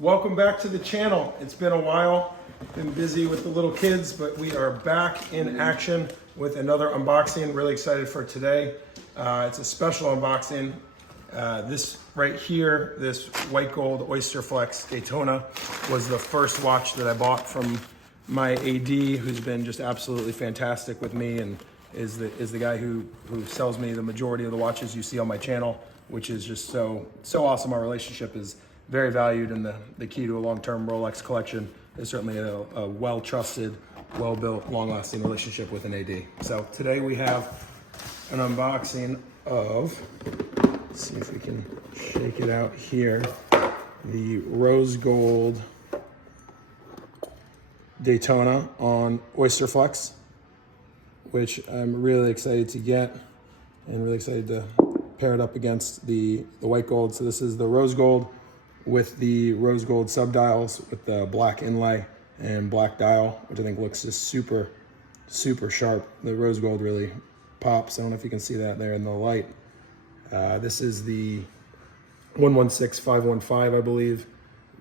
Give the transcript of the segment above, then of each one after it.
Welcome back to the channel. It's been a while, been busy with the little kids, but we are back in action with another unboxing. Really excited for today. It's a special unboxing. This right here, this white gold Oysterflex Daytona was the first watch that I bought from my AD, who's been just absolutely fantastic with me and is the guy who sells me the majority of the watches you see on my channel, which is just so awesome. Our relationship is very valued, and the key to a long-term Rolex collection is certainly a well-trusted, well-built, long-lasting relationship with an AD. So today we have an unboxing of, let's see if we can shake it out here, the rose gold Daytona on Oysterflex, which I'm really excited to get and really excited to pair it up against the white gold. So this is the rose gold with the rose gold subdials with the black inlay and black dial, which I think looks just super sharp. The rose gold really pops. I don't know if you can see that there in the light. This is the 116515, I believe,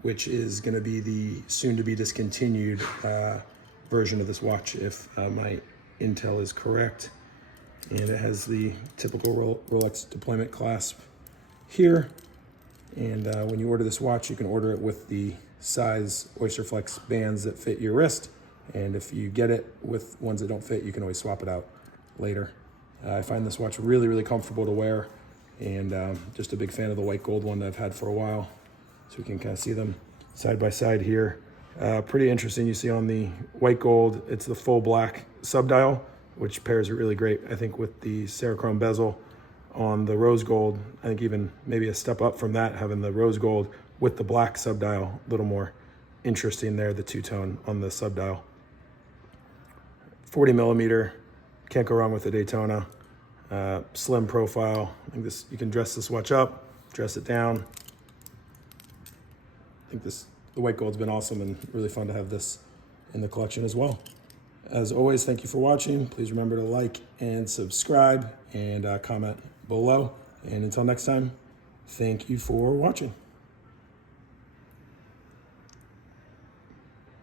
which is going to be the soon to be discontinued version of this watch if my intel is correct. And it has the typical Rolex deployment clasp here. And when you order this watch, you can order it with the size Oysterflex bands that fit your wrist. And if you get it with ones that don't fit, you can always swap it out later. I find this watch really comfortable to wear, and just a big fan of the white gold one that I've had for a while. So we can kind of see them side by side here. Pretty interesting. You see on the white gold, it's the full black subdial, which pairs really great, I think, with the Cerachrome bezel. On the rose gold, I think even maybe a step up from that, having the rose gold with the black subdial, a little more interesting there, the two-tone on the subdial. 40 millimeter, can't go wrong with the Daytona. Slim profile. I think you can dress this watch up, dress it down. I think the white gold's been awesome and really fun to have this in the collection as well. As always, thank you for watching. Please remember to like and subscribe and comment below. And until next time, thank you for watching.